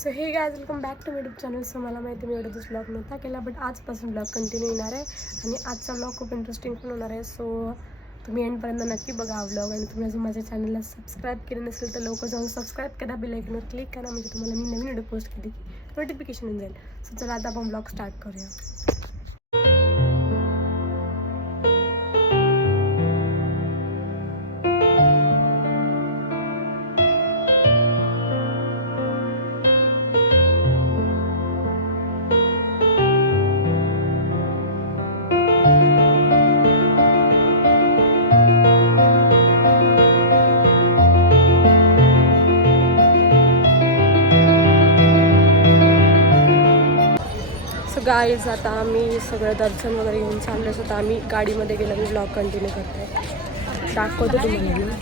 So hey guys welcome back to YouTube channel. So मला माहिती मी एवढाच ब्लॉग नव्हता केला, बट आजपासून ब्लॉग कंटिन्यू येणार आहे आणि आजचा ब्लॉग खूप इंटरेस्टिंग पण होणार आहे. सो तुम्ही एंडपर्यंत नक्की बघा हा ब्लॉग आणि तुम्ही अजून माझ्या चॅनलला सबस्क्राईब केले नसेल तर लवकर जाऊन सबस्क्राईब करा, बेल आयकॉनवर क्लिक करा, म्हणजे तुम्हाला मी नवीन व्हिडिओ पोस्ट केली की नोटिफिकेशन येऊन जाईल. सो चला आता आपण ब्लॉग स्टार्ट करूया. सो गाईज आता आम्ही सगळं दर्शन वगैरे घेऊन चाललो. तर आम्ही गाडीमध्ये गेलो मी ब्लॉग कंटिन्यू करतो, दाखवतो तुम्हाला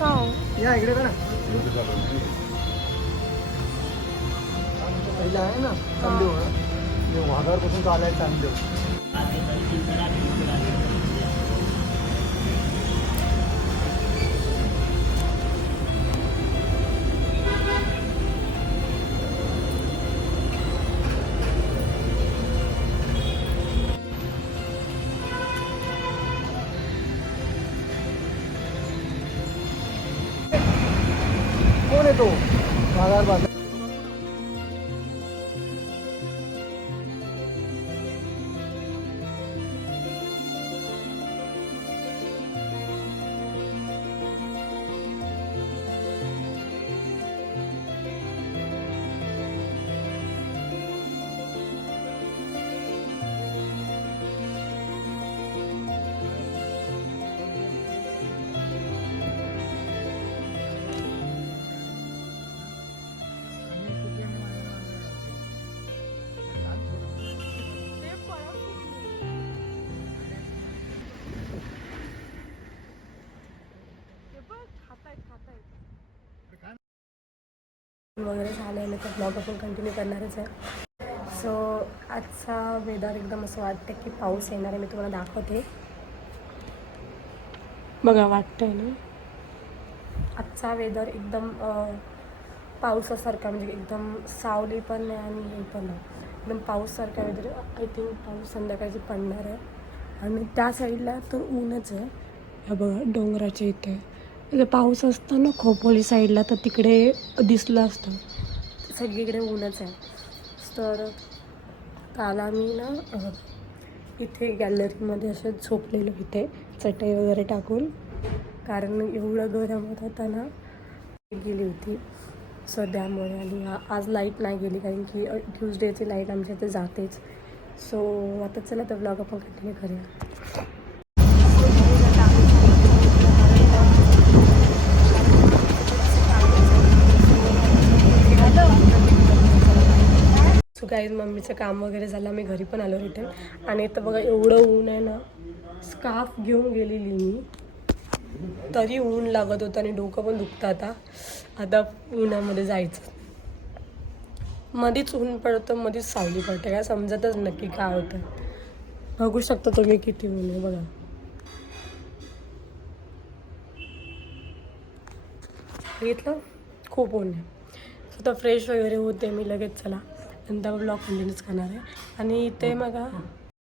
का या इकडे का ना पहिला आहे ना चांदेव, वाघावरपासून चालाय चांदेव. कोण येतो वाघावर बाजार? वगैरे झालं तर ब्लॉग आपण कंटिन्यू करणारच आहे. सो आजचा वेदर एकदम असं वाटतं की पाऊस येणार आहे. मी तुम्हाला दाखवते, बघा वाटतंय ना. आजचा वेदर एकदम पावसासारखा, म्हणजे एकदम सावली पण नाही आणि हे पण नाही, एकदम पाऊससारखा वेदर. आय थिंक पाऊस संध्याकाळची पडणार आहे. आणि त्या साईडला तर ऊनच आहे. हे बघा डोंगराच्या इथे म्हणजे पाऊस असतं ना खोपोली साईडला, तर तिकडे दिसलं असतं. सगळीकडे ऊनच आहे. तर काल आम्ही ना इथे गॅलरीमध्ये असे झोपलेलो इथे चटई वगैरे टाकून, कारण एवढं गरम होत होतं ना. गेली होती सध्यामुळे, आणि आज लाईट नाही गेली कारण की ट्यूजडेची लाईट आमच्या इथे जातेच. सो आता चला तर ब्लॉग आपण कंटिन्यू करूया. सो गाईज मम्मीचं काम वगैरे झालं, मी घरी पण आलो रिटर्न. आणि इथं बघा एवढं ऊन आहे ना, स्कार्फ घेऊन गेलेली मी तरी ऊन लागत होतं आणि डोकं पण दुखतं. आता उन्हामध्ये जायचं, मधीच ऊन पडतं मधीच सावली पडते, काय समजतच नक्की काय होतं. बघू शकता तुम्ही किती ऊन आहे बघा. घेतलं खूप ऊन आहे. स्वतः फ्रेश वगैरे होते मी लगेच, चला नंतर ब्लॉग कंटिन्यूच करणार आहे. आणि इथे बघा